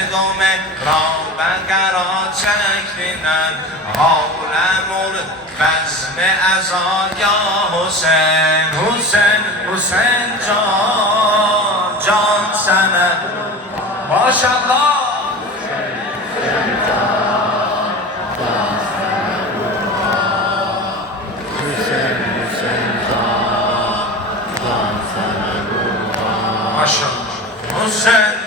دومه را برقرار چکینن عالم بزم ازا یا حسین حسین حسین جان جان سند ماشالله حسین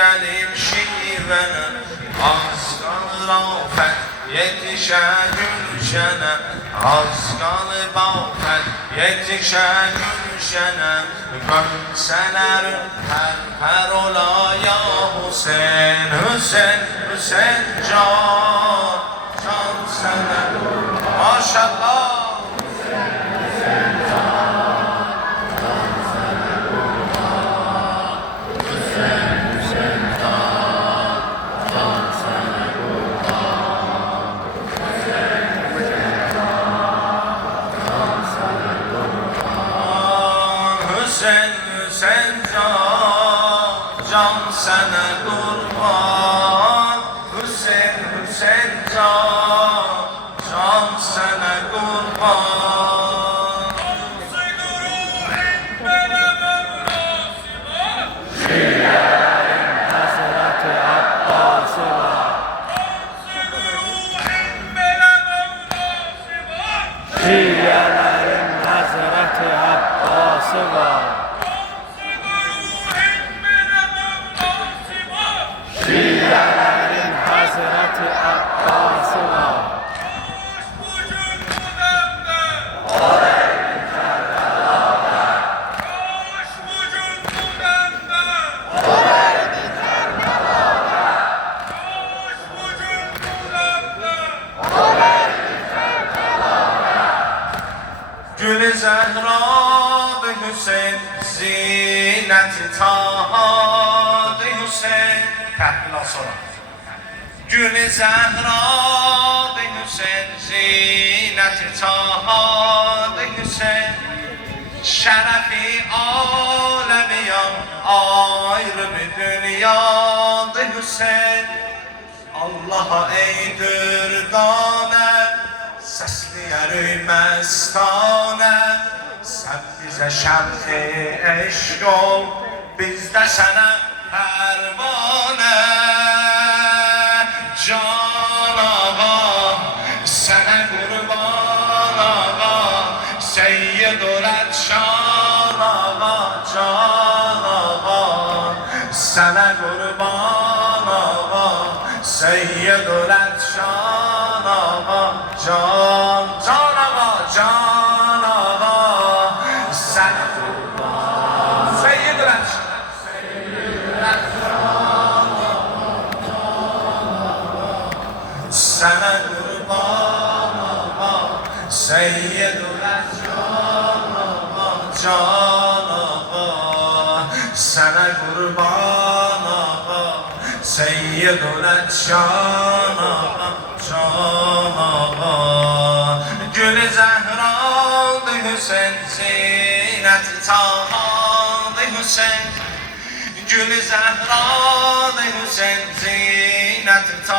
گلیم شیونم آسکال رافت یکیشه گلشنم آسکال بافت یکیشه گلشنم گل سنر پر اولا یا حسین حسین حسین جان جان سنر ماشالله حسین جان سنه قربان حسین حسین جان سنه قربان شیعه‌lerin Hazreti Abbas'ı var. Şiiyelerin Hazreti Abbas'ı var. Şiiyelerin Hazreti Abbas'ı var. Gül Zehra be Hüseyin ziyneti taha be Hüseyin Təhvila sonra Gül Zehra be Hüseyin ziyneti taha be Hüseyin Şerefi alemiyam ayrı bir dünya be Hüseyin Allah'a eydir dane Sesliyer mestane Sen bize şerh-i eşk ol Biz de sana pervane Can ağa Sana kurban ağa Seyyid-ül Etşan ağa Can ağa Sana kurban ağa Seyyid-ül Etşan ağa Can ağa Sana kurban Seyyid-ül Etşan Sana kurban ağa Seyyid-ül Etşan ağa Can ağa Sana kurban ağa Seyyid-ül Etşan ağa Can ağa Gül Zehra'dı Hüseyin ziyneti tahadı Hüseyin Gül Zehra'dı Hüseyin